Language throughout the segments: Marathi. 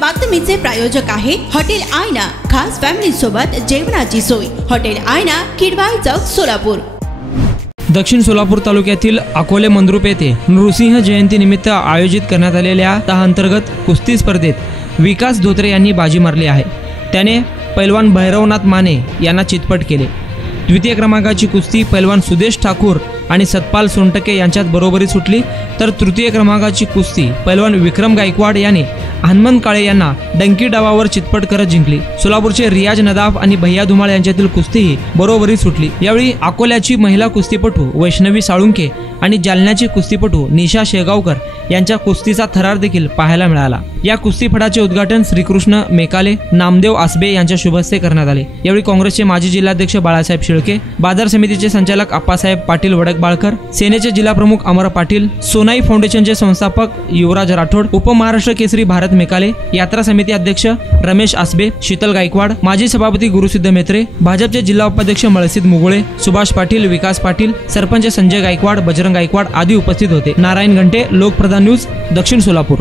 बातमीचे प्रायोजक आहे हॉटेल आयना, खास फॅमिली सोबत जेवणाची सोय। हॉटेल आयना, किडवाई चौक, सोलापूर। दक्षिण सोलापूर तालुक्यातील अकोले मंद्रुप येथे नृसिंह जयंती निमित्त आयोजित करण्यात आलेल्या अंतर्गत कुस्ती स्पर्धेत विकास धोत्रे यांनी बाजी मारली आहे। त्याने पैलवान भैरवनाथ माने यांना चितपट केले। द्वितीय क्रमांकाची कुस्ती पैलवान सुदेश ठाकूर आणि सतपाल सोनटके यांच्यात बरोबरी सुटली, तर तृतीय क्रमांकाची कुस्ती पैलवान विक्रम गायकवाड यांनी हनुमंत काळे यांना डंकी डावावर चितपट करत जिंकली। सोलापूरचे रियाज नदाफ आणि भैया धुमाळ यांच्यातील कुस्तीही बरोबरी सुटली। यावेळी अकोल्याची महिला कुस्तीपटू वैष्णवी साळुंके आणि जालन्याची कुस्तीपटू निशा शेगावकर यांच्या कुस्तीचा थरार देखील पाहायला मिळाला। या कुस्तीफडाचे उद्घाटन श्रीकृष्ण मेकाले, नामदेव आसबे यांच्या शुभहस्ते करण्यात आले। यावेळी काँग्रेसचे माजी जिल्हाध्यक्ष बाळासाहेब शिळके, बाजार समितीचे संचालक आप्पासाहेब पाटील वडकबाळकर, सेनेचे जिल्हाप्रमुख अमर पाटील, सोनाई फाउंडेशनचे संस्थापक युवराज राठोड, उपमहाराष्ट्र केसरी भारत मेकाले, यात्रा समिती अध्यक्ष रमेश आसबे, शीतल गायकवाड, माजी सभापती गुरुसिद्ध मेत्रे, भाजपचे जिल्हा उपाध्यक्ष मळसिद्ध मुगुळे, सुभाष पाटील, विकास पाटील, सरपंच संजय गायकवाड, बजरंग गायकवाड आदी उपस्थित होते। नारायण घंटे, लोकप्रधान न्यूज, दक्षिण सोलापूर।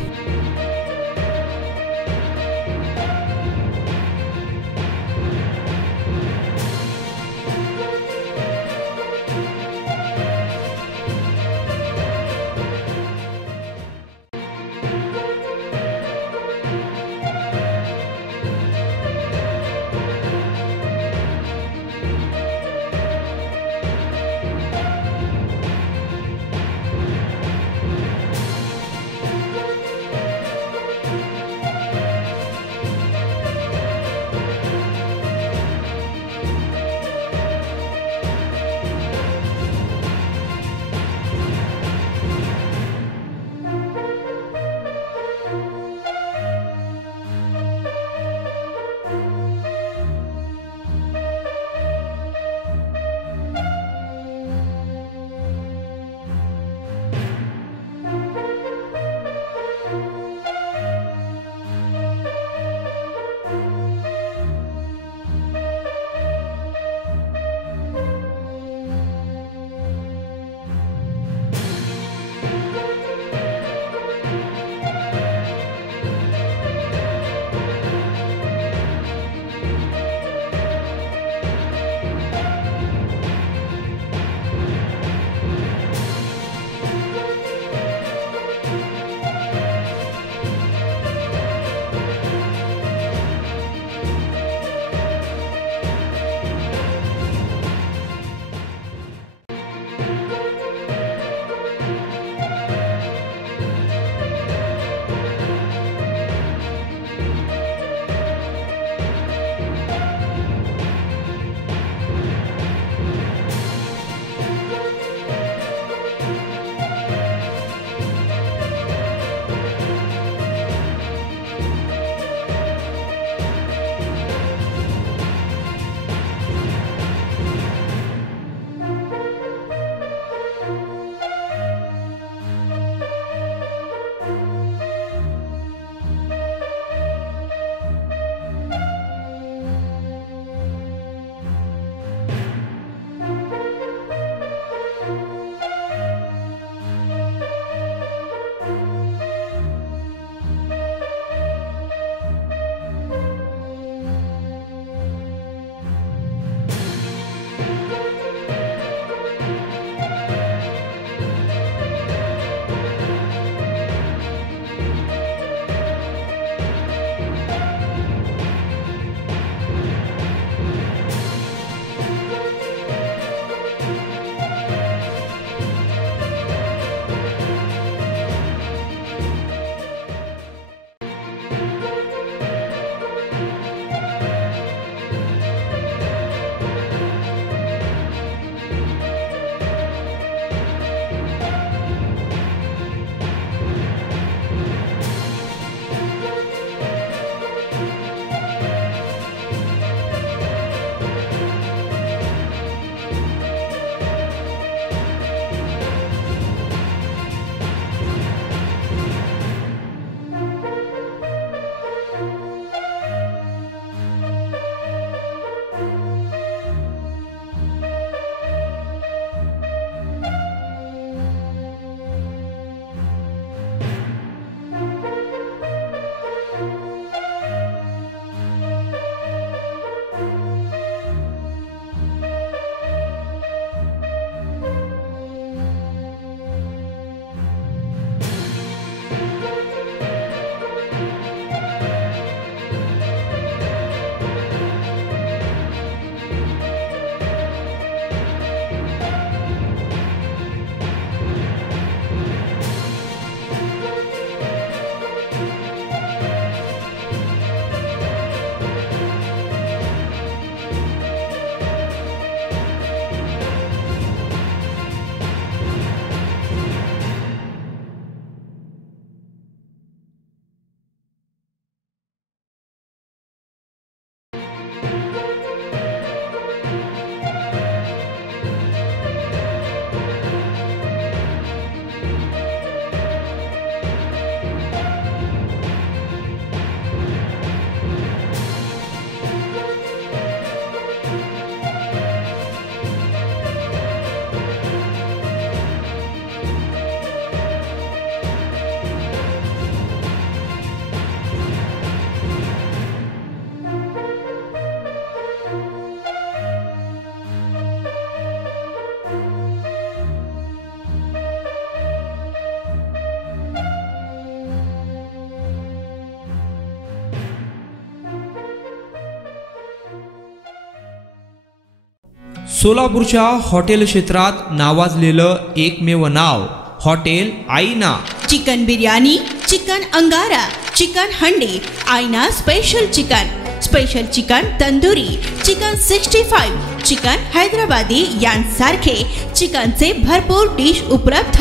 सोलापूरच्या हॉटेल क्षेत्रात नावाजलेलं एकमेव नाव हॉटेल आईना. चिकन बिर्याणी, चिकन अंगारा, चिकन हंडी, आईना special chicken tandoori, chicken 65, chicken Hyderabadi यांसारखे चिकनचे भरपूर डिश उपलब्ध.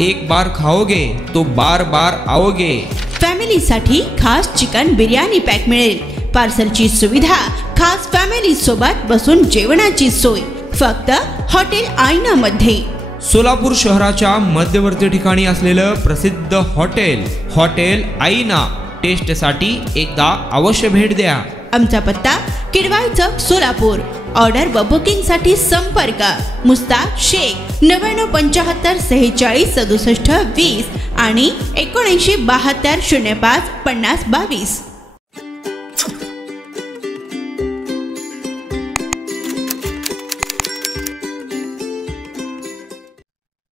एक बार खाओगे तो बार बार आओगे. फॅमिलीसाठी खास चिकन बिर्याणी पॅक मिळेल. पार्सलची सुविधा, खास फॅमिली सोबत बसून जेवणाची सोय फक्त हॉटेल आईना मध्ये. सोलापूर शहराच्या मध्यवर्ती ठिकाणी असलेलं प्रसिद्ध हॉटेल आईना टेस्टसाठी एकदा अवश्य भेट द्या. आमचा पत्ता किडवाई चौक सोलापूर. ऑर्डर व बुकिंग साठी संपर्क मुस्ताक शेख 9975 46 67 20 आणि 7972 05 50 22.